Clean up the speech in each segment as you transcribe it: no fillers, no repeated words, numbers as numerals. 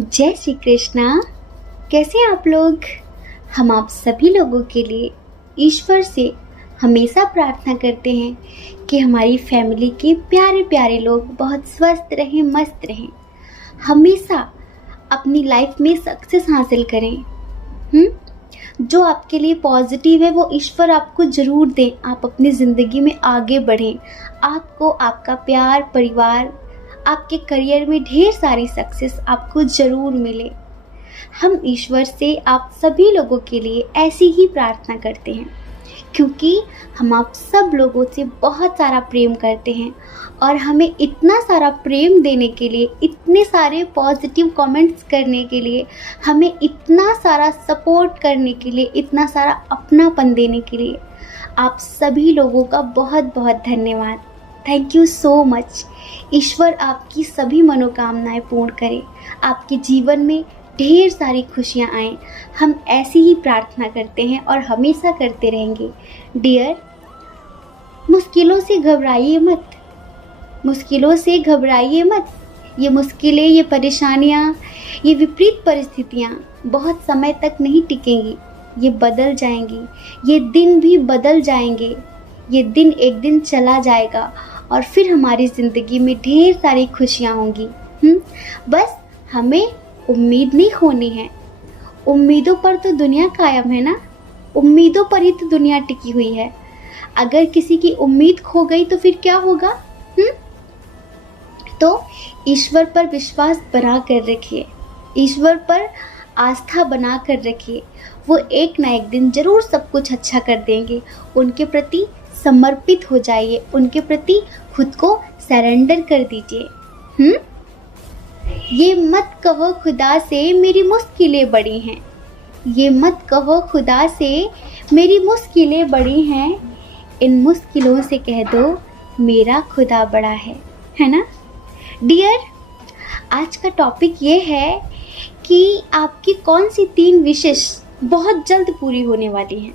जय श्री कृष्णा। कैसे हैं आप लोग? हम आप सभी लोगों के लिए ईश्वर से हमेशा प्रार्थना करते हैं कि हमारी फैमिली के प्यारे प्यारे लोग बहुत स्वस्थ रहें, मस्त रहें, हमेशा अपनी लाइफ में सक्सेस हासिल करें। जो आपके लिए पॉजिटिव है वो ईश्वर आपको ज़रूर दे। आप अपनी ज़िंदगी में आगे बढ़ें, आपको आपका प्यार, परिवार, आपके करियर में ढेर सारी सक्सेस आपको ज़रूर मिले। हम ईश्वर से आप सभी लोगों के लिए ऐसी ही प्रार्थना करते हैं क्योंकि हम आप सब लोगों से बहुत सारा प्रेम करते हैं और हमें इतना सारा प्रेम देने के लिए, इतने सारे पॉजिटिव कमेंट्स करने के लिए, हमें इतना सारा सपोर्ट करने के लिए, इतना सारा अपनापन देने के लिए आप सभी लोगों का बहुत बहुत धन्यवाद। Thank you so much. ईश्वर आपकी सभी मनोकामनाएं पूर्ण करे, आपके जीवन में ढेर सारी खुशियाँ आएँ। हम ऐसी ही प्रार्थना करते हैं और हमेशा करते रहेंगे। डियर, मुश्किलों से घबराइए मत, मुश्किलों से घबराइए मत। ये मुश्किलें, ये परेशानियाँ, ये विपरीत परिस्थितियाँ बहुत समय तक नहीं टिकेंगी, ये बदल जाएंगी। ये दिन भी बदल जाएंगे। ये दिन एक दिन चला जाएगा और फिर हमारी ज़िंदगी में ढेर सारी खुशियाँ होंगी। बस हमें उम्मीद नहीं खोनी है। उम्मीदों पर तो दुनिया कायम है ना, उम्मीदों पर ही तो दुनिया टिकी हुई है। अगर किसी की उम्मीद खो गई तो फिर क्या होगा? तो ईश्वर पर विश्वास बना कर रखिए, ईश्वर पर आस्था बना कर रखिए। वो एक ना एक दिन ज़रूर सब कुछ अच्छा कर देंगे। उनके प्रति समर्पित हो जाइए, उनके प्रति खुद को सरेंडर कर दीजिए। ये मत कहो खुदा से मेरी मुश्किलें बड़ी हैं, ये मत कहो खुदा से मेरी मुश्किलें बड़ी हैं, इन मुश्किलों से कह दो मेरा खुदा बड़ा है ना। डियर, आज का टॉपिक ये है कि आपकी कौन सी 3 विशेष बहुत जल्द पूरी होने वाली हैं।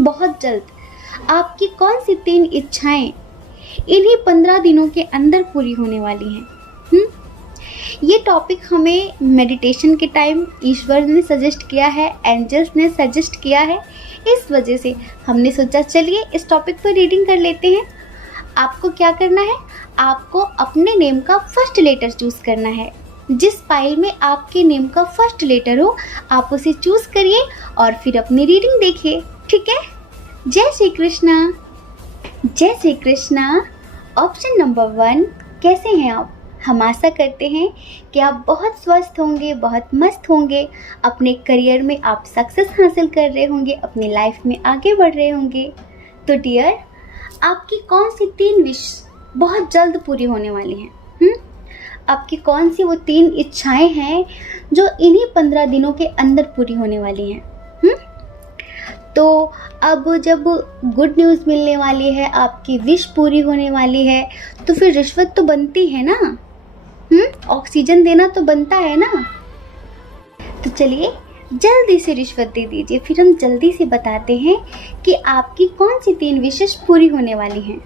बहुत जल्द आपकी कौन सी 3 इच्छाएं इन्हीं 15 दिनों के अंदर पूरी होने वाली हैं। ये टॉपिक हमें मेडिटेशन के टाइम ईश्वर ने सजेस्ट किया है, एंजल्स ने सजेस्ट किया है। इस वजह से हमने सोचा चलिए इस टॉपिक पर रीडिंग कर लेते हैं। आपको क्या करना है? आपको अपने नेम का फर्स्ट लेटर चूज़ करना है। जिस फाइल में आपके नेम का फर्स्ट लेटर हो आप उसे चूज़ करिए और फिर अपनी रीडिंग देखिए, ठीक है? जय श्री कृष्णा। जय श्री कृष्णा। ऑप्शन नंबर 1, कैसे हैं आप? हम आशा करते हैं कि आप बहुत स्वस्थ होंगे, बहुत मस्त होंगे, अपने करियर में आप सक्सेस हासिल कर रहे होंगे, अपनी लाइफ में आगे बढ़ रहे होंगे। तो डियर, आपकी कौन सी 3 विश बहुत जल्द पूरी होने वाली हैं? आपकी कौन सी वो 3 इच्छाएं हैं जो इन्हीं 15 दिनों के अंदर पूरी होने वाली हैं? तो अब जब गुड न्यूज़ मिलने वाली है, आपकी विश पूरी होने वाली है, तो फिर रिश्वत तो बनती है ना। ऑक्सीजन देना तो बनता है ना। तो चलिए जल्दी से रिश्वत दे दीजिए, फिर हम जल्दी से बताते हैं कि आपकी कौन सी 3 विशेष पूरी होने वाली हैं।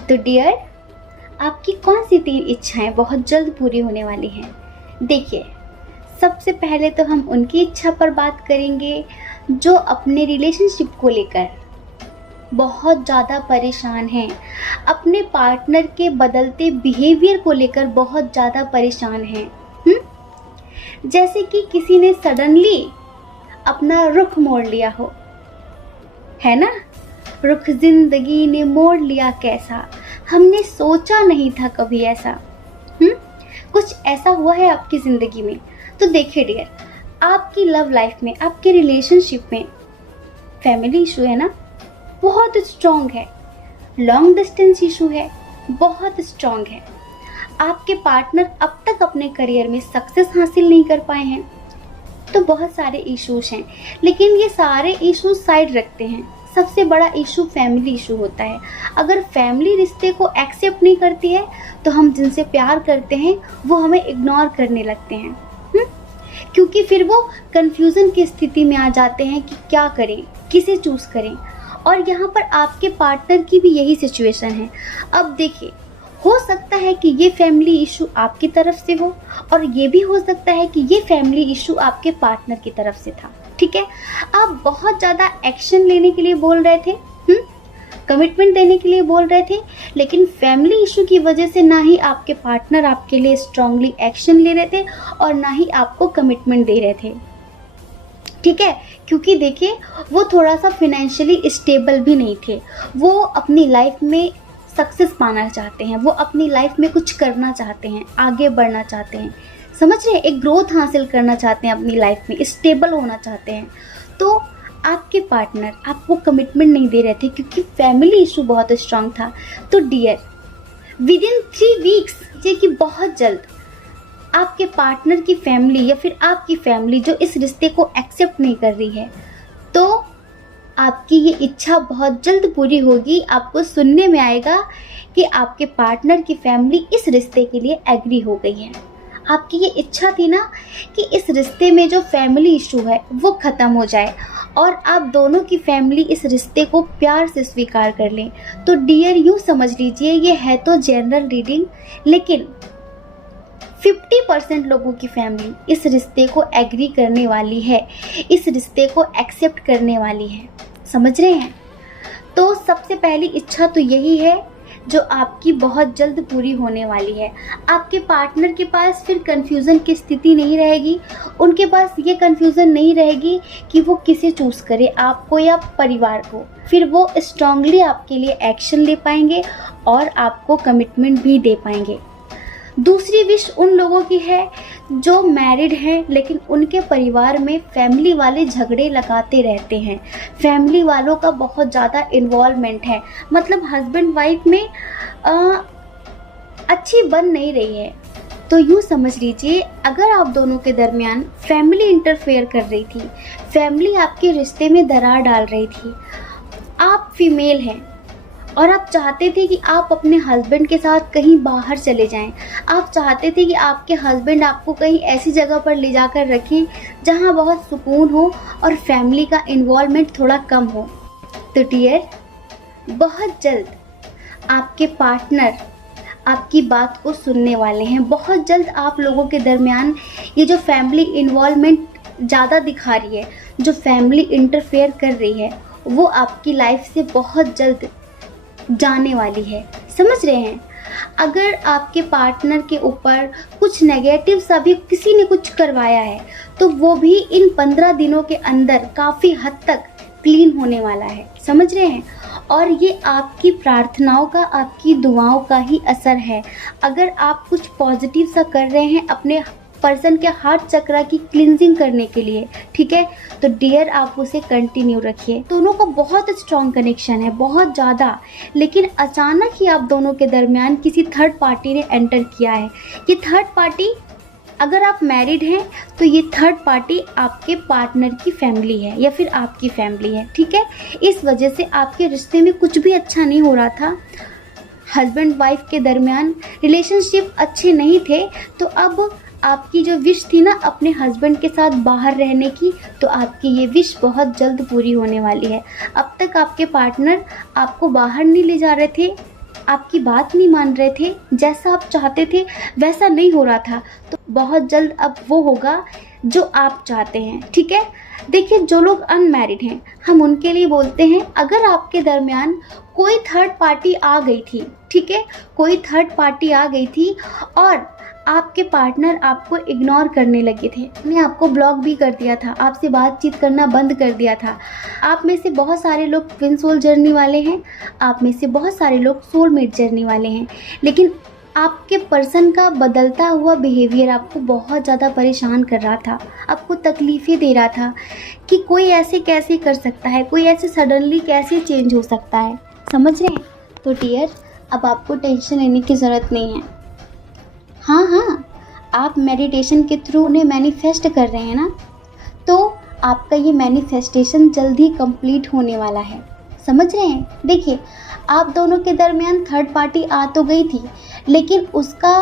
तो डियर, आपकी कौन सी 3 इच्छाएं बहुत जल्द पूरी होने वाली हैं? देखिए, सबसे पहले तो हम उनकी इच्छा पर बात करेंगे जो अपने रिलेशनशिप को लेकर बहुत ज़्यादा परेशान हैं, अपने पार्टनर के बदलते बिहेवियर को लेकर बहुत ज़्यादा परेशान हैं। जैसे कि किसी ने सडनली अपना रुख मोड़ लिया हो, है ना। रुख जिंदगी ने मोड़ लिया कैसा, हमने सोचा नहीं था कभी ऐसा। कुछ ऐसा हुआ है आपकी ज़िंदगी में। तो देखिए डियर, आपकी लव लाइफ में, आपके रिलेशनशिप में फैमिली इशू है ना, बहुत स्ट्रॉन्ग है। लॉन्ग डिस्टेंस इशू है, बहुत स्ट्रॉन्ग है। आपके पार्टनर अब तक अपने करियर में सक्सेस हासिल नहीं कर पाए हैं। तो बहुत सारे इश्यूज हैं, लेकिन ये सारे इश्यूज साइड रखते हैं। सबसे बड़ा इशू फैमिली इशू होता है। अगर फैमिली रिश्ते को एक्सेप्ट नहीं करती है तो हम जिनसे प्यार करते हैं वो हमें इग्नोर करने लगते हैं। क्योंकि फिर वो कंफ्यूजन की स्थिति में आ जाते हैं कि क्या करें, किसे चूज़ करें। और यहाँ पर आपके पार्टनर की भी यही सिचुएशन है। अब देखिए, हो सकता है कि ये फैमिली इशू आपकी तरफ से हो और ये भी हो सकता है कि ये फैमिली इशू आपके पार्टनर की तरफ से था। ठीक है, आप बहुत ज़्यादा एक्शन लेने के लिए बोल रहे थे, कमिटमेंट देने के लिए बोल रहे थे, लेकिन फैमिली इशू की वजह से ना ही आपके पार्टनर आपके लिए स्ट्रांगली एक्शन ले रहे थे और ना ही आपको कमिटमेंट दे रहे थे। ठीक है, क्योंकि देखिए वो थोड़ा सा फिनेंशियली स्टेबल भी नहीं थे, वो अपनी लाइफ में सक्सेस पाना चाहते हैं, वो अपनी लाइफ में कुछ करना चाहते हैं, आगे बढ़ना चाहते हैं, समझ रहे हैं, एक ग्रोथ हासिल करना चाहते हैं, अपनी लाइफ में स्टेबल होना चाहते हैं। तो आपके पार्टनर आपको कमिटमेंट नहीं दे रहे थे क्योंकि फैमिली इशू बहुत स्ट्रांग था। तो डियर, विद इन 3 वीक्स, ये कि बहुत जल्द आपके पार्टनर की फैमिली या फिर आपकी फैमिली जो इस रिश्ते को एक्सेप्ट नहीं कर रही है, तो आपकी ये इच्छा बहुत जल्द पूरी होगी। आपको सुनने में आएगा कि आपके पार्टनर की फैमिली इस रिश्ते के लिए एग्री हो गई है। आपकी ये इच्छा थी ना कि इस रिश्ते में जो फैमिली इशू है वो ख़त्म हो जाए और आप दोनों की फैमिली इस रिश्ते को प्यार से स्वीकार कर लें। तो डियर, यूँ समझ लीजिए ये है तो जनरल रीडिंग, लेकिन 50% लोगों की फैमिली इस रिश्ते को एग्री करने वाली है, इस रिश्ते को एक्सेप्ट करने वाली है, समझ रहे हैं। तो सबसे पहली इच्छा तो यही है जो आपकी बहुत जल्द पूरी होने वाली है। आपके पार्टनर के पास फिर कन्फ्यूज़न की स्थिति नहीं रहेगी, उनके पास ये कन्फ्यूज़न नहीं रहेगी कि वो किसे चूज़ करे, आपको या परिवार को। फिर वो स्ट्रांगली आपके लिए एक्शन ले पाएंगे और आपको कमिटमेंट भी दे पाएंगे। दूसरी विश उन लोगों की है जो मैरिड हैं लेकिन उनके परिवार में फैमिली वाले झगड़े लगाते रहते हैं, फैमिली वालों का बहुत ज़्यादा इन्वॉल्वमेंट है, मतलब हस्बैंड वाइफ में अच्छी बन नहीं रही है। तो यूँ समझ लीजिए अगर आप दोनों के दरमियान फैमिली इंटरफेयर कर रही थी, फैमिली आपके रिश्ते में दरार डाल रही थी, आप फीमेल हैं और आप चाहते थे कि आप अपने हस्बैंड के साथ कहीं बाहर चले जाएं, आप चाहते थे कि आपके हस्बैंड आपको कहीं ऐसी जगह पर ले जाकर रखें जहां बहुत सुकून हो और फैमिली का इन्वॉल्वमेंट थोड़ा कम हो। तो डियर, बहुत जल्द आपके पार्टनर आपकी बात को सुनने वाले हैं। बहुत जल्द आप लोगों के दरमियान ये जो फैमिली इन्वॉल्वमेंट ज़्यादा दिखा रही है, जो फैमिली इंटरफेयर कर रही है, वो आपकी लाइफ से बहुत जल्द जाने वाली है, समझ रहे हैं। अगर आपके पार्टनर के ऊपर कुछ नेगेटिव सा भी किसी ने कुछ करवाया है तो वो भी इन 15 दिनों के अंदर काफ़ी हद तक क्लीन होने वाला है, समझ रहे हैं। और ये आपकी प्रार्थनाओं का, आपकी दुआओं का ही असर है। अगर आप कुछ पॉजिटिव सा कर रहे हैं अपने पर्सन के हार्ट चक्रा की क्लिनजिंग करने के लिए, ठीक है, तो डियर आप उसे कंटिन्यू रखिए। दोनों का बहुत स्ट्रॉन्ग कनेक्शन है, बहुत ज़्यादा, लेकिन अचानक ही आप दोनों के दरमियान किसी थर्ड पार्टी ने एंटर किया है। ये थर्ड पार्टी, अगर आप मैरिड हैं तो ये थर्ड पार्टी आपके पार्टनर की फैमिली है या फिर आपकी फैमिली है, ठीक है। इस वजह से आपके रिश्ते में कुछ भी अच्छा नहीं हो रहा था, हस्बैंड वाइफ के दरमियान रिलेशनशिप अच्छे नहीं थे। तो अब आपकी जो विश थी ना अपने हस्बैंड के साथ बाहर रहने की, तो आपकी ये विश बहुत जल्द पूरी होने वाली है। अब तक आपके पार्टनर आपको बाहर नहीं ले जा रहे थे, आपकी बात नहीं मान रहे थे, जैसा आप चाहते थे वैसा नहीं हो रहा था, तो बहुत जल्द अब वो होगा जो आप चाहते हैं, ठीक है। देखिए, जो लोग अनमैरिड हैं हम उनके लिए बोलते हैं, अगर आपके दरमियान कोई थर्ड पार्टी आ गई थी, ठीक है, कोई थर्ड पार्टी आ गई थी और आपके पार्टनर आपको इग्नोर करने लगे थे, ने आपको ब्लॉक भी कर दिया था, आपसे बातचीत करना बंद कर दिया था। आप में से बहुत सारे लोग ट्विन सोल जर्नी वाले हैं, आप में से बहुत सारे लोग सोलमेट जर्नी वाले हैं, लेकिन आपके पर्सन का बदलता हुआ बिहेवियर आपको बहुत ज़्यादा परेशान कर रहा था, आपको तकलीफ़ें दे रहा था कि कोई ऐसे कैसे कर सकता है, कोई ऐसे सडनली कैसे चेंज हो सकता है, समझ रहे हैं। तो डियर, अब आपको टेंशन लेने की ज़रूरत नहीं है। हाँ, आप मेडिटेशन के थ्रू उन्हें मैनिफेस्ट कर रहे हैं ना, तो आपका ये मैनिफेस्टेशन जल्द ही कंप्लीट होने वाला है, समझ रहे हैं। देखिए, आप दोनों के दरमियान थर्ड पार्टी आ तो गई थी, लेकिन उसका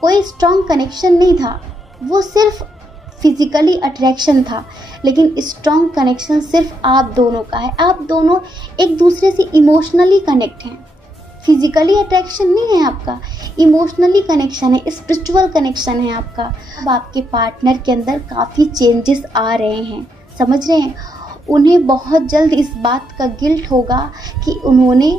कोई स्ट्रॉन्ग कनेक्शन नहीं था, वो सिर्फ फिजिकली अट्रैक्शन था, लेकिन स्ट्रॉन्ग कनेक्शन सिर्फ आप दोनों का है। आप दोनों एक दूसरे से इमोशनली कनेक्ट हैं, फिजिकली अट्रैक्शन नहीं है आपका, इमोशनली कनेक्शन है, स्पिरिचुअल कनेक्शन है आपका। अब आपके पार्टनर के अंदर काफ़ी चेंजेस आ रहे हैं, समझ रहे हैं। उन्हें बहुत जल्द इस बात का गिल्ट होगा कि उन्होंने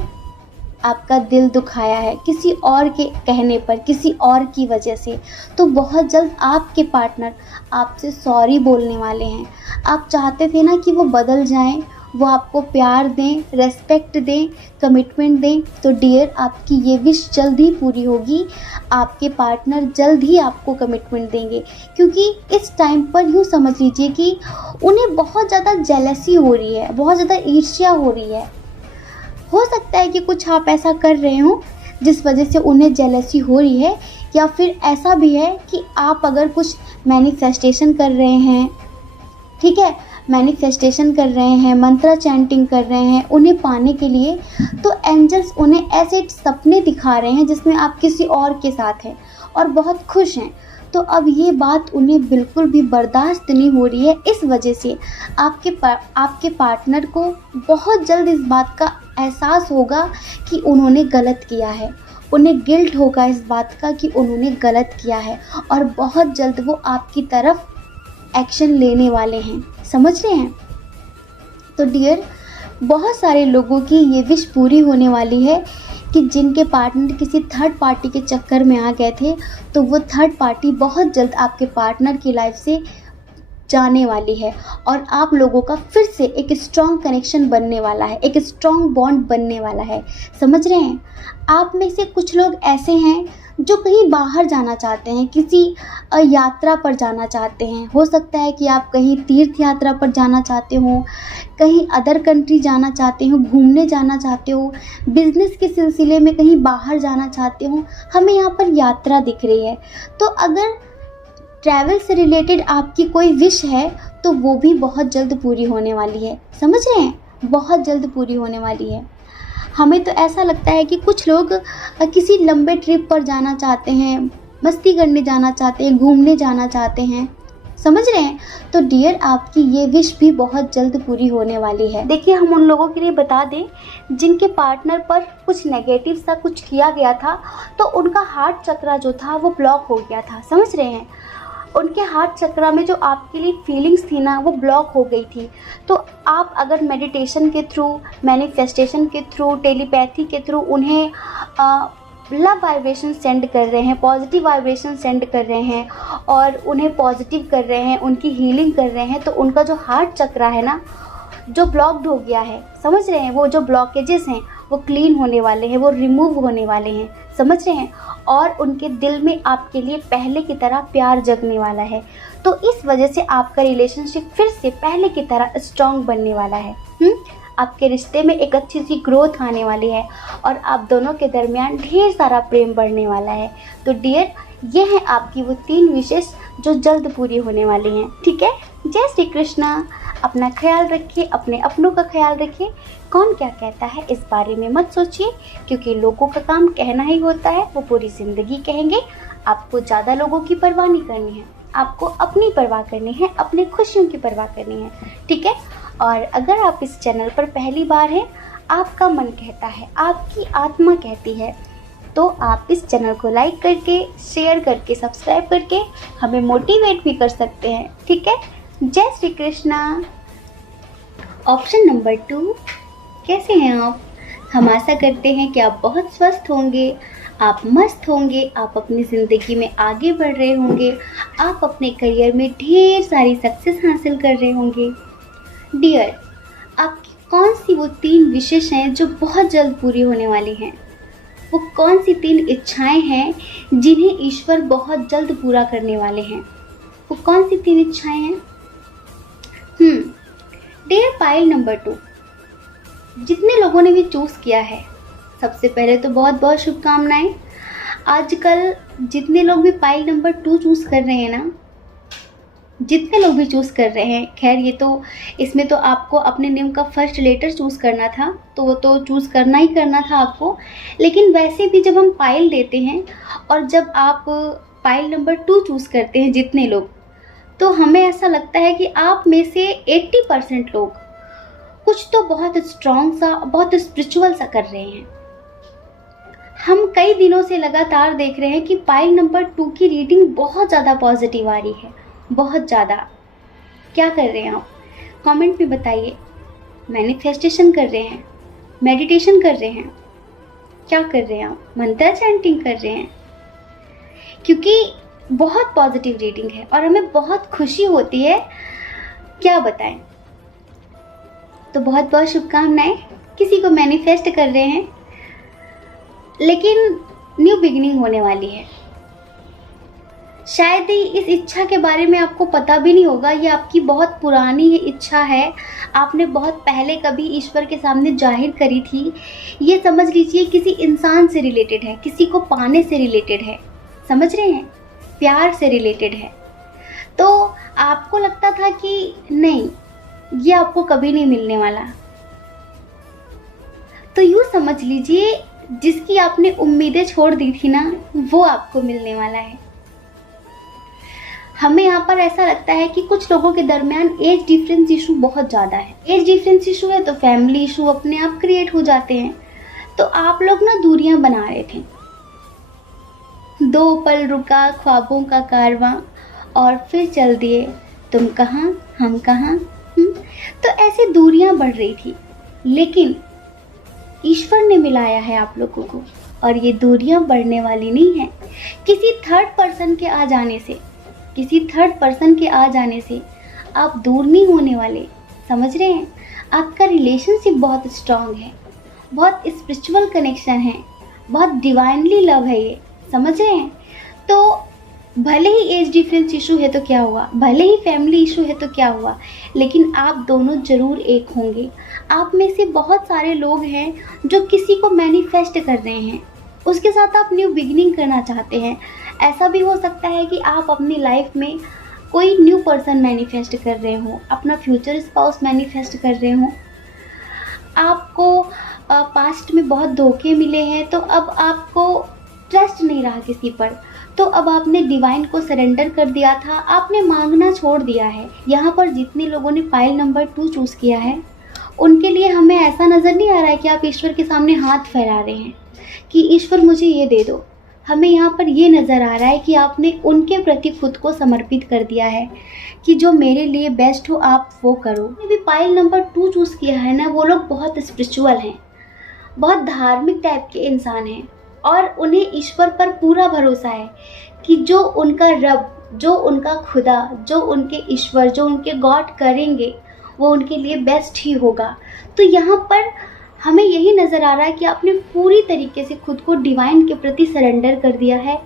आपका दिल दुखाया है किसी और के कहने पर, किसी और की वजह से। तो बहुत जल्द आपके पार्टनर आपसे सॉरी बोलने वाले हैं। आप चाहते थे ना कि वो बदल जाएं, वो आपको प्यार दें, रेस्पेक्ट दें, कमिटमेंट दें। तो डियर, आपकी ये विश जल्द ही पूरी होगी। आपके पार्टनर जल्द ही आपको कमिटमेंट देंगे, क्योंकि इस टाइम पर यूँ समझ लीजिए कि उन्हें बहुत ज़्यादा जेलसी हो रही है, बहुत ज़्यादा ईर्ष्या हो रही है। हो सकता है कि कुछ आप ऐसा कर रहे हो जिस वजह से उन्हें जेलसी हो रही है, या फिर ऐसा भी है कि आप अगर कुछ मैनिफेस्टेशन कर रहे हैं, ठीक है, मैनिफेस्टेशन कर रहे हैं, मंत्रा चैंटिंग कर रहे हैं उन्हें पाने के लिए, तो एंजल्स उन्हें ऐसे सपने दिखा रहे हैं जिसमें आप किसी और के साथ हैं और बहुत खुश हैं। तो अब ये बात उन्हें बिल्कुल भी बर्दाश्त नहीं हो रही है। इस वजह से आपके पार्टनर को बहुत जल्द इस बात का एहसास होगा कि उन्होंने गलत किया है। उन्हें गिल्ट होगा इस बात का कि उन्होंने गलत किया है, और बहुत जल्द वो आपकी तरफ एक्शन लेने वाले हैं, समझ रहे हैं। तो डियर, बहुत सारे लोगों की ये विश पूरी होने वाली है कि जिनके पार्टनर किसी थर्ड पार्टी के चक्कर में आ गए थे, तो वो थर्ड पार्टी बहुत जल्द आपके पार्टनर की लाइफ से जाने वाली है, और आप लोगों का फिर से एक स्ट्रॉन्ग कनेक्शन बनने वाला है, एक स्ट्रॉन्ग बॉन्ड बनने वाला है, समझ रहे हैं। आप में से कुछ लोग ऐसे हैं जो कहीं बाहर जाना चाहते हैं, किसी यात्रा पर जाना चाहते हैं। हो सकता है कि आप कहीं तीर्थ यात्रा पर जाना चाहते हो, कहीं अदर कंट्री जाना चाहते हो, घूमने जाना चाहते हो, बिजनेस के सिलसिले में कहीं बाहर जाना चाहते हो। हमें यहाँ पर यात्रा दिख रही है। तो अगर ट्रैवल से रिलेटेड आपकी कोई विश है तो वो भी बहुत जल्द पूरी होने वाली है, समझ रहे हैं, बहुत जल्द पूरी होने वाली है। हमें तो ऐसा लगता है कि कुछ लोग किसी लंबे ट्रिप पर जाना चाहते हैं, मस्ती करने जाना चाहते हैं, घूमने जाना चाहते हैं, समझ रहे हैं। तो डियर, आपकी ये विश भी बहुत जल्द पूरी होने वाली है। देखिए, हम उन लोगों के लिए बता दें जिनके पार्टनर पर कुछ नेगेटिव सा कुछ किया गया था, तो उनका हार्ट चक्रा जो था वो ब्लॉक हो गया था, समझ रहे हैं। उनके हार्ट चक्रा में जो आपके लिए फीलिंग्स थी ना, वो ब्लॉक हो गई थी। तो आप अगर मेडिटेशन के थ्रू, मैनिफेस्टेशन के थ्रू, टेलीपैथी के थ्रू उन्हें लव वाइब्रेशन सेंड कर रहे हैं, पॉजिटिव वाइब्रेशन सेंड कर रहे हैं, और उन्हें पॉजिटिव कर रहे हैं, उनकी हीलिंग कर रहे हैं, तो उनका जो हार्ट चक्रा है ना, जो ब्लॉक्ड हो गया है, समझ रहे हैं, वो जो ब्लॉकेजेस हैं वो क्लीन होने वाले हैं, वो रिमूव होने वाले हैं, समझ रहे हैं। और उनके दिल में आपके लिए पहले की तरह प्यार जगने वाला है। तो इस वजह से आपका रिलेशनशिप फिर से पहले की तरह स्ट्रॉन्ग बनने वाला है। आपके रिश्ते में एक अच्छी सी ग्रोथ आने वाली है, और आप दोनों के दरमियान ढेर सारा प्रेम बढ़ने वाला है। तो डियर, ये है आपकी वो 3 विशेष जो जल्द पूरी होने वाली हैं, ठीक है। जय श्री कृष्णा। अपना ख्याल रखिए, अपने अपनों का ख्याल रखिए। कौन क्या कहता है इस बारे में मत सोचिए, क्योंकि लोगों का काम कहना ही होता है, वो पूरी ज़िंदगी कहेंगे। आपको ज़्यादा लोगों की परवाह नहीं करनी है, आपको अपनी परवाह करनी है, अपनी खुशियों की परवाह करनी है, ठीक है। और अगर आप इस चैनल पर पहली बार हैं, आपका मन कहता है, आपकी आत्मा कहती है, तो आप इस चैनल को लाइक करके, शेयर करके, सब्सक्राइब करके हमें मोटिवेट भी कर सकते हैं, ठीक है। जय श्री कृष्णा। ऑप्शन नंबर 2, कैसे हैं आप? हम आशा करते हैं कि आप बहुत स्वस्थ होंगे, आप मस्त होंगे, आप अपनी ज़िंदगी में आगे बढ़ रहे होंगे, आप अपने करियर में ढेर सारी सक्सेस हासिल कर रहे होंगे। डियर, आपकी कौन सी वो 3 विशेष हैं जो बहुत जल्द पूरी होने वाली हैं? वो कौन सी 3 इच्छाएं हैं जिन्हें ईश्वर बहुत जल्द पूरा करने वाले हैं? वो कौन सी 3 इच्छाएं हैं? डियर पाइल नंबर 2, जितने लोगों ने भी चूज़ किया है, सबसे पहले तो बहुत बहुत शुभकामनाएं। आजकल जितने लोग भी पाइल नंबर 2 चूज़ कर रहे हैं ना, जितने लोग भी चूज़ कर रहे हैं, खैर ये तो इसमें तो आपको अपने नेम का फर्स्ट लेटर चूज़ करना था, तो वो तो चूज़ करना ही करना था आपको। लेकिन वैसे भी जब हम पाइल देते हैं और जब आप पाइल नंबर 2 चूज़ करते हैं जितने लोग, तो हमें ऐसा लगता है कि आप में से 80% लोग कुछ तो बहुत स्ट्रॉन्ग सा, बहुत स्पिरिचुअल सा कर रहे हैं। हम कई दिनों से लगातार देख रहे हैं कि पाइल नंबर 2 की रीडिंग बहुत ज़्यादा पॉजिटिव आ रही है, बहुत ज़्यादा। क्या कर रहे हैं आप? कमेंट में बताइए। मैनिफेस्टेशन कर रहे हैं, मेडिटेशन कर रहे हैं, क्या कर रहे हैं आप? मंत्र चैंटिंग कर रहे हैं? क्योंकि बहुत पॉजिटिव रीडिंग है और हमें बहुत खुशी होती है, क्या बताएं। तो बहुत बहुत शुभकामनाएं। किसी को मैनिफेस्ट कर रहे हैं, लेकिन न्यू बिगिनिंग होने वाली है। शायद ही इस इच्छा के बारे में आपको पता भी नहीं होगा, ये आपकी बहुत पुरानी इच्छा है, आपने बहुत पहले कभी ईश्वर के सामने जाहिर करी थी। ये समझ लीजिए किसी इंसान से रिलेटेड है, किसी को पाने से रिलेटेड है, समझ रहे हैं, प्यार से रिलेटेड है। तो आपको लगता था कि नहीं, ये आपको कभी नहीं मिलने वाला। तो यूँ समझ लीजिए जिसकी आपने उम्मीदें छोड़ दी थी ना, वो आपको मिलने वाला है। हमें यहाँ पर ऐसा लगता है कि कुछ लोगों के दरमियान एज डिफरेंस इशू बहुत ज़्यादा है। एज डिफरेंस इशू है तो फैमिली इशू अपने आप क्रिएट हो जाते हैं। तो आप लोग ना दूरियां बना रहे थे। 2 पल रुका ख्वाबों का कारवां और फिर चल दिए तुम कहाँ हम कहाँ। तो ऐसे दूरियां बढ़ रही थी, लेकिन ईश्वर ने मिलाया है आप लोगों को, और ये दूरियां बढ़ने वाली नहीं है। किसी थर्ड पर्सन के आ जाने से, किसी थर्ड पर्सन के आ जाने से आप दूर नहीं होने वाले, समझ रहे हैं। आपका रिलेशनशिप बहुत स्ट्रांग है, बहुत स्पिरिचुअल कनेक्शन है, बहुत डिवाइनली लव है ये, समझ रहे हैं। तो भले ही एज डिफरेंस इशू है तो क्या हुआ, भले ही फैमिली इशू है तो क्या हुआ, लेकिन आप दोनों जरूर एक होंगे। आप में से बहुत सारे लोग हैं जो किसी को मैनिफेस्ट कर रहे हैं, उसके साथ आप न्यू बिगिनिंग करना चाहते हैं। ऐसा भी हो सकता है कि आप अपनी लाइफ में कोई न्यू पर्सन मैनिफेस्ट कर रहे हो, अपना फ्यूचर स्पाउस मैनिफेस्ट कर रहे हो। आपको पास्ट में बहुत धोखे मिले हैं, तो अब आपको ट्रस्ट नहीं रहा किसी पर, तो अब आपने डिवाइन को सरेंडर कर दिया था, आपने मांगना छोड़ दिया है। यहाँ पर जितने लोगों ने पाइल नंबर 2 चूज़ किया है, उनके लिए हमें ऐसा नज़र नहीं आ रहा है कि आप ईश्वर के सामने हाथ फैला रहे हैं कि ईश्वर मुझे ये दे दो। हमें यहाँ पर ये नज़र आ रहा है कि आपने उनके प्रति खुद को समर्पित कर दिया है कि जो मेरे लिए बेस्ट हो आप वो करो। भी पाइल नंबर 2 चूज़ किया है ना, वो लोग बहुत स्पिरिचुअल हैं, बहुत धार्मिक टाइप के इंसान हैं, और उन्हें ईश्वर पर पूरा भरोसा है कि जो उनका रब, जो उनका खुदा, जो उनके ईश्वर, जो उनके गॉड करेंगे वो उनके लिए बेस्ट ही होगा। तो यहाँ पर हमें यही नज़र आ रहा है कि आपने पूरी तरीके से खुद को डिवाइन के प्रति सरेंडर कर दिया है,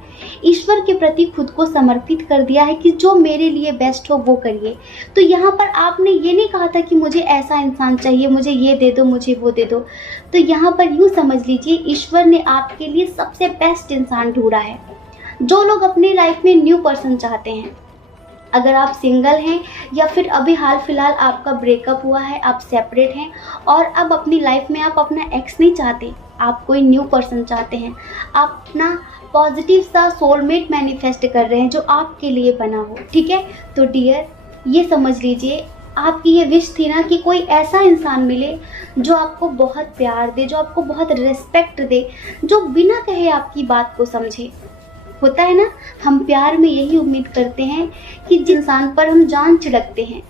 ईश्वर के प्रति खुद को समर्पित कर दिया है कि जो मेरे लिए बेस्ट हो वो करिए। तो यहाँ पर आपने ये नहीं कहा था कि मुझे ऐसा इंसान चाहिए, मुझे ये दे दो, मुझे वो दे दो। तो यहाँ पर यूँ समझ लीजिए ईश्वर ने आपके लिए सबसे बेस्ट इंसान ढूंढा है। जो लोग अपनी लाइफ में न्यू पर्सन चाहते हैं, अगर आप सिंगल हैं या फिर अभी हाल फिलहाल आपका ब्रेकअप हुआ है, आप सेपरेट हैं और अब अपनी लाइफ में आप अपना एक्स नहीं चाहते, आप कोई न्यू पर्सन चाहते हैं, आप अपना पॉजिटिव सा सोलमेट मैनिफेस्ट कर रहे हैं जो आपके लिए बना हो, ठीक है। तो डियर, ये समझ लीजिए आपकी ये विश थी ना कि कोई ऐसा इंसान मिले जो आपको बहुत प्यार दे, जो आपको बहुत रिस्पेक्ट दे, जो बिना कहे आपकी बात को समझे। होता है ना, हम प्यार में यही उम्मीद करते हैं कि जिस इंसान पर हम जान छिड़कते हैं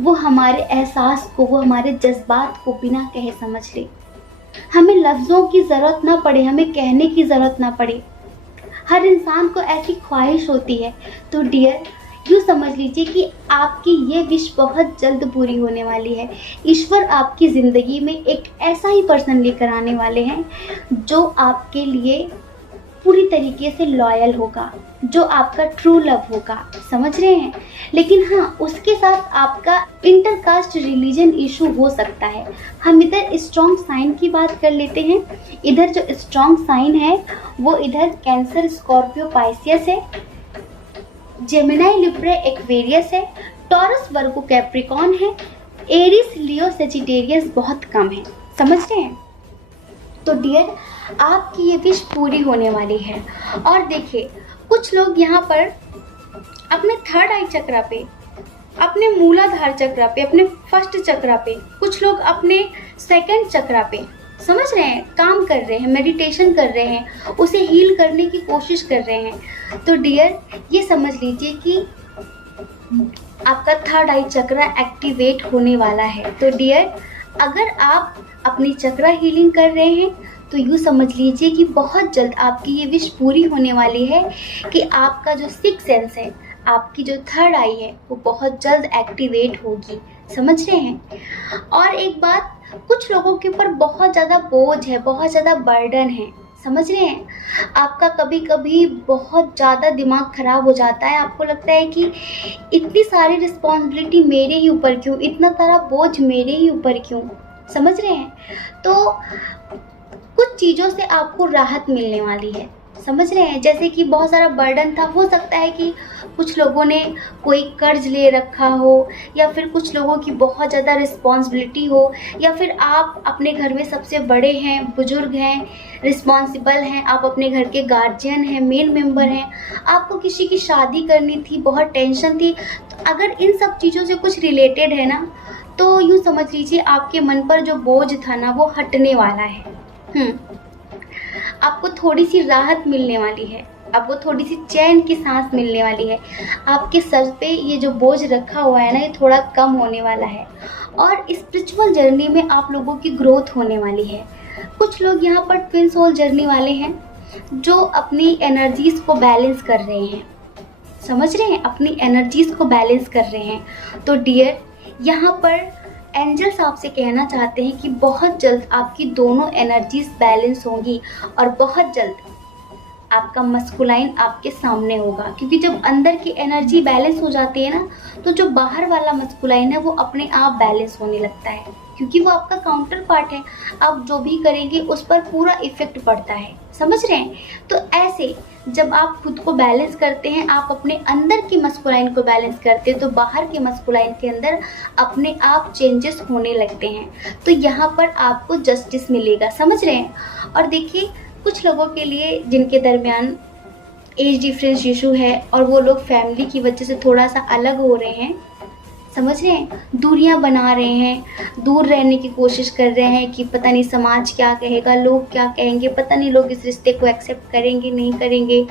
वो हमारे एहसास को, वो हमारे जज्बात को बिना कहे समझ ले, हमें लफ्ज़ों की ज़रूरत ना पड़े, हमें कहने की ज़रूरत ना पड़े। हर इंसान को ऐसी ख्वाहिश होती है। तो डियर, यूँ समझ लीजिए कि आपकी ये विश बहुत जल्द पूरी होने वाली है। ईश्वर आपकी ज़िंदगी में एक ऐसा ही पर्सन लेकर आने वाले हैं जो आपके लिए पूरी तरीके से लॉयल होगा, जो आपका ट्रू लव होगा, समझ रहे हैं। लेकिन हाँ, उसके साथ आपका इंटरकास्ट रिलीजन इशू हो सकता है। हम इधर स्ट्रॉन्ग साइन की बात कर लेते हैं। इधर जो स्ट्रॉन्ग साइन है वो इधर कैंसर, स्कॉर्पियो, पाइसियस है, जेमिनाई, लिब्रा, एक्वेरियस है, टॉरस, वर्गो, कैप्रिकॉर्न है, एरिस, लियो, सेजिटेरियस बहुत कम है, समझ रहे हैं। तो डियर, आपकी ये विश पूरी होने वाली है। और देखिए, कुछ लोग यहाँ पर अपने थर्ड आई चक्रा पे, अपने मूलाधार चक्रा पे, अपने फर्स्ट चक्रा पे, कुछ लोग अपने सेकंड चक्रा पे, समझ रहे हैं, काम कर रहे हैं, मेडिटेशन कर रहे हैं, उसे हील करने की कोशिश कर रहे हैं। तो डियर ये समझ लीजिए कि आपका थर्ड आई चक्रा एक्टिवेट होने वाला है। तो डियर अगर आप अपनी चक्रा हीलिंग कर रहे हैं तो यूँ समझ लीजिए कि बहुत जल्द आपकी ये विश पूरी होने वाली है कि आपका जो सिक्स सेंस है, आपकी जो थर्ड आई है, वो बहुत जल्द एक्टिवेट होगी। समझ रहे हैं। और एक बात, कुछ लोगों के ऊपर बहुत ज़्यादा बोझ है, बहुत ज़्यादा बर्डन है। समझ रहे हैं। आपका कभी कभी बहुत ज़्यादा दिमाग खराब हो जाता है, आपको लगता है कि इतनी सारी रिस्पॉन्सिबिलिटी मेरे ही ऊपर क्यों, इतना सारा बोझ मेरे ही ऊपर क्यों। समझ रहे हैं। तो कुछ चीज़ों से आपको राहत मिलने वाली है। समझ रहे हैं। जैसे कि बहुत सारा बर्डन था, हो सकता है कि कुछ लोगों ने कोई कर्ज ले रखा हो, या फिर कुछ लोगों की बहुत ज़्यादा रिस्पॉन्सिबिलिटी हो, या फिर आप अपने घर में सबसे बड़े हैं, बुजुर्ग हैं, रिस्पॉन्सिबल हैं, आप अपने घर के गार्जियन हैं, मेन मेंबर हैं, आपको किसी की शादी करनी थी, बहुत टेंशन थी। तो अगर इन सब चीज़ों से कुछ रिलेटेड है ना, तो यूँ समझ लीजिए आपके मन पर जो बोझ था ना, वो हटने वाला है। आपको थोड़ी सी राहत मिलने वाली है, आपको थोड़ी सी चैन की सांस मिलने वाली है। आपके सर पे ये जो बोझ रखा हुआ है ना, ये थोड़ा कम होने वाला है। और स्पिरिचुअल जर्नी में आप लोगों की ग्रोथ होने वाली है। कुछ लोग यहाँ पर ट्विन सोल जर्नी वाले हैं जो अपनी एनर्जीज को बैलेंस कर रहे हैं। समझ रहे हैं, अपनी एनर्जीज को बैलेंस कर रहे हैं। तो डियर यहाँ पर एंजल्स आपसे कहना चाहते हैं कि बहुत जल्द आपकी दोनों एनर्जीज बैलेंस होंगी और बहुत जल्द आपका मस्कुलाइन आपके सामने होगा। क्योंकि जब अंदर की एनर्जी बैलेंस हो जाती है ना, तो जो बाहर वाला मस्कुलाइन है वो अपने आप बैलेंस होने लगता है, क्योंकि वो आपका काउंटर पार्ट है। आप जो भी करेंगे उस पर पूरा इफेक्ट पड़ता है। समझ रहे हैं। तो ऐसे जब आप खुद को बैलेंस करते हैं, आप अपने अंदर की मस्कुलाइन को बैलेंस करते हैं, तो बाहर के मस्कुलाइन के अंदर अपने आप चेंजेस होने लगते हैं। तो यहाँ पर आपको जस्टिस मिलेगा। समझ रहे हैं। और देखिए कुछ लोगों के लिए जिनके दरमियान एज डिफरेंस इशू है और वो लोग फैमिली की वजह से थोड़ा सा अलग हो रहे हैं, समझ रहे हैं, दूरियां बना रहे हैं, दूर रहने की कोशिश कर रहे हैं कि पता नहीं समाज क्या कहेगा, लोग क्या कहेंगे, पता नहीं लोग इस रिश्ते को एक्सेप्ट करेंगे नहीं करेंगे।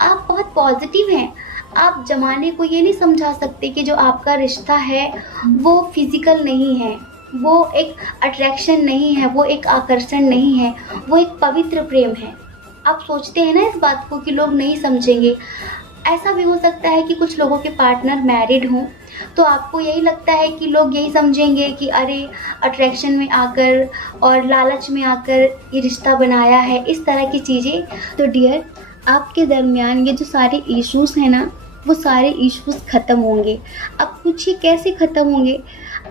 आप बहुत पॉजिटिव हैं। आप ज़माने को ये नहीं समझा सकते कि जो आपका रिश्ता है वो फिज़िकल नहीं है, वो एक अट्रैक्शन नहीं है, वो एक आकर्षण नहीं है, वो एक पवित्र प्रेम है। आप सोचते हैं ना इस बात को कि लोग नहीं समझेंगे। ऐसा भी हो सकता है कि कुछ लोगों के पार्टनर मैरिड हों, तो आपको यही लगता है कि लोग यही समझेंगे कि अरे अट्रैक्शन में आकर और लालच में आकर ये रिश्ता बनाया है, इस तरह की चीज़ें। तो डियर आपके दरमियान ये जो सारे इश्यूज़ हैं ना, वो सारे इश्यूज़ ख़त्म होंगे। अब पूछिए कैसे ख़त्म होंगे।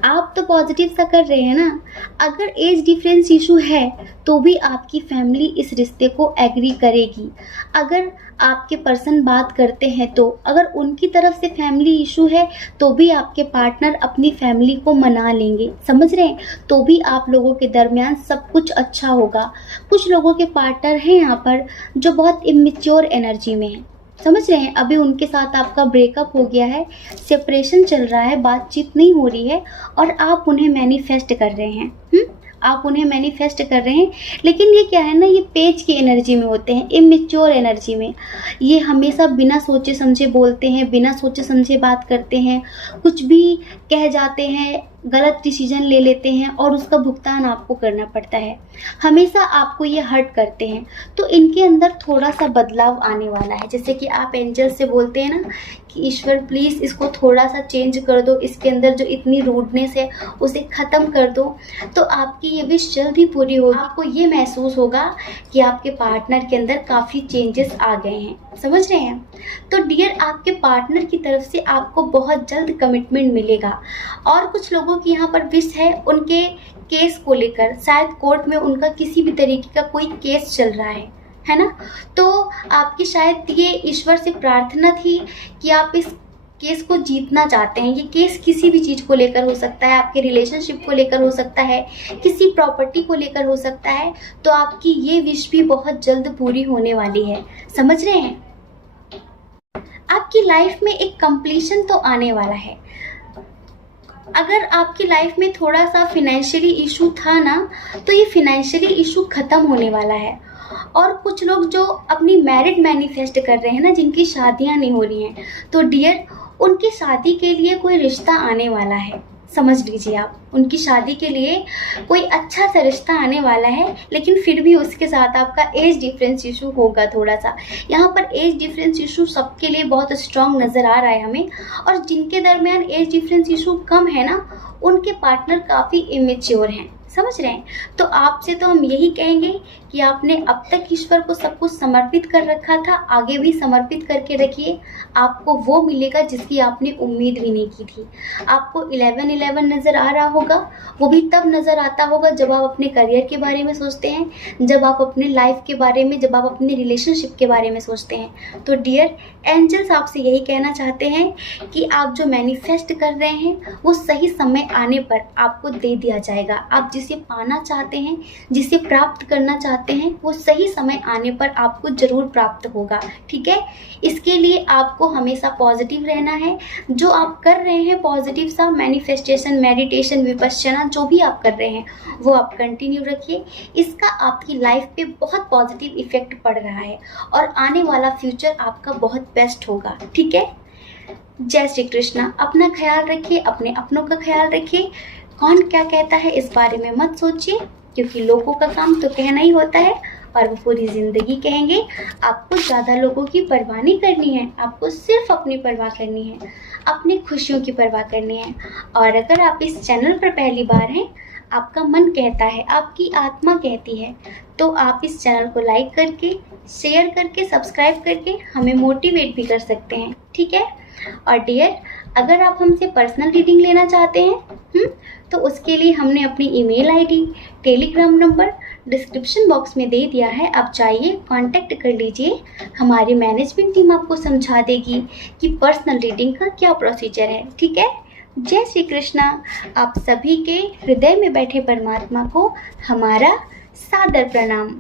आप तो पॉजिटिव सा कर रहे हैं ना। अगर एज डिफरेंस इशू है तो भी आपकी फैमिली इस रिश्ते को एग्री करेगी। अगर आपके पर्सन बात करते हैं तो अगर उनकी तरफ से फैमिली इशू है तो भी आपके पार्टनर अपनी फैमिली को मना लेंगे। समझ रहे हैं। तो भी आप लोगों के दरमियान सब कुछ अच्छा होगा। कुछ लोगों के पार्टनर हैं यहाँ पर जो बहुत इमेच्योर एनर्जी में हैं। समझ रहे हैं। अभी उनके साथ आपका ब्रेकअप हो गया है, सेपरेशन चल रहा है, बातचीत नहीं हो रही है और आप उन्हें मैनिफेस्ट कर रहे हैं। आप उन्हें मैनिफेस्ट कर रहे हैं। लेकिन ये क्या है ना, ये पेज की एनर्जी में होते हैं, इमेच्योर एनर्जी में। ये हमेशा बिना सोचे समझे बोलते हैं, बिना सोचे समझे बात करते हैं, कुछ भी कह जाते हैं, गलत डिसीजन ले लेते हैं और उसका भुगतान आपको करना पड़ता है। हमेशा आपको ये हर्ट करते हैं। तो इनके अंदर थोड़ा सा बदलाव आने वाला है। जैसे कि आप एंजल से बोलते हैं ना कि ईश्वर प्लीज़ इसको थोड़ा सा चेंज कर दो, इसके अंदर जो इतनी रूडनेस है उसे ख़त्म कर दो, तो आपकी ये विश जल्द ही पूरी होगी। आपको ये महसूस होगा कि आपके पार्टनर के अंदर काफ़ी चेंजेस आ गए हैं। समझ रहे हैं। तो डियर आपके पार्टनर की तरफ से आपको बहुत जल्द कमिटमेंट मिलेगा। और कुछ लोगों की यहाँ पर विश है उनके केस को लेकर, शायद कोर्ट में उनका किसी भी तरीके का कोई केस चल रहा है ना। तो आपकी शायद ये ईश्वर से प्रार्थना थी कि आप इस केस को जीतना चाहते हैं। ये केस किसी भी चीज़ को लेकर हो सकता है, आपके रिलेशनशिप को लेकर हो सकता है, किसी प्रॉपर्टी को लेकर हो सकता है। तो आपकी ये विश भी बहुत जल्द पूरी होने वाली है। समझ रहे हैं। आपकी लाइफ में एक कंप्लीशन तो आने वाला है। अगर आपकी लाइफ में थोड़ा सा फिनेंशियली इशू था ना, तो ये फिनेंशियली इशू ख़त्म होने वाला है। और कुछ लोग जो अपनी मैरिड मैनिफेस्ट कर रहे हैं ना, जिनकी शादियां नहीं हो रही हैं, तो डियर उनकी शादी के लिए कोई रिश्ता आने वाला है। समझ लीजिए आप, उनकी शादी के लिए कोई अच्छा सा रिश्ता आने वाला है, लेकिन फिर भी उसके साथ आपका एज डिफरेंस इशू होगा थोड़ा सा। यहाँ पर एज डिफरेंस इशू सबके लिए बहुत स्ट्रांग नज़र आ रहा है हमें। और जिनके दरमियान एज डिफरेंस इशू कम है ना, उनके पार्टनर काफ़ी इमेच्योर हैं। समझ रहे हैं? तो आपसे तो हम यही कहेंगे कि आपने अब तक ईश्वर को सब कुछ समर्पित कर रखा था, आगे भी समर्पित करके रखिए। आपको वो मिलेगा जिसकी आपने उम्मीद भी नहीं की थी। आपको 11-11 नज़र आ रहा होगा, वो भी तब नज़र आता होगा जब आप अपने करियर के बारे में सोचते हैं, जब आप अपने लाइफ के बारे में, जब आप अपने रिलेशनशिप के बारे में सोचते हैं। तो डियर एंजल्स आपसे यही कहना चाहते हैं कि आप जो मैनिफेस्ट कर रहे हैं वो सही समय आने पर आपको दे दिया जाएगा। आप जिसे पाना चाहते हैं, जिसे प्राप्त करना चाहते हैं, वो सही समय आने पर आपको ज़रूर प्राप्त होगा। ठीक है? इसके लिए आपको हमेशा पॉजिटिव रहना है। जो आप कर रहे हैं पॉजिटिव सा मैनिफेस्टेशन, मेडिटेशन, विपश्यना, जो भी आप कर रहे हैं वो आप कंटिन्यू रखिए। इसका आपकी लाइफ पे बहुत पॉजिटिव इफेक्ट पड़ रहा है और आने वाला फ्यूचर आपका बहुत बेस्ट होगा। ठीक है? जय श्री कृष्णा। अपना ख्याल रखिए, अपने अपनों का ख्याल रखिए। कौन क्या कहता है इस बारे में मत सोचिए, क्योंकि लोगों का काम तो कहना ही होता है और वो पूरी ज़िंदगी कहेंगे। आपको ज़्यादा लोगों की परवाह नहीं करनी है, आपको सिर्फ अपनी परवाह करनी है, अपनी खुशियों की परवाह करनी है। और अगर आप इस चैनल पर पहली बार हैं, आपका मन कहता है, आपकी आत्मा कहती है, तो आप इस चैनल को लाइक करके, शेयर करके, सब्सक्राइब करके हमें मोटिवेट भी कर सकते हैं। ठीक है? और डियर अगर आप हमसे पर्सनल रीडिंग लेना चाहते हैं तो उसके लिए हमने अपनी email ID, Telegram number description box में दे दिया है। आप चाहिए कांटेक्ट कर लीजिए। हमारी मैनेजमेंट टीम आपको समझा देगी कि पर्सनल रीडिंग का क्या प्रोसीजर है। ठीक है? जय श्री कृष्णा। आप सभी के हृदय में बैठे परमात्मा को हमारा सादर प्रणाम।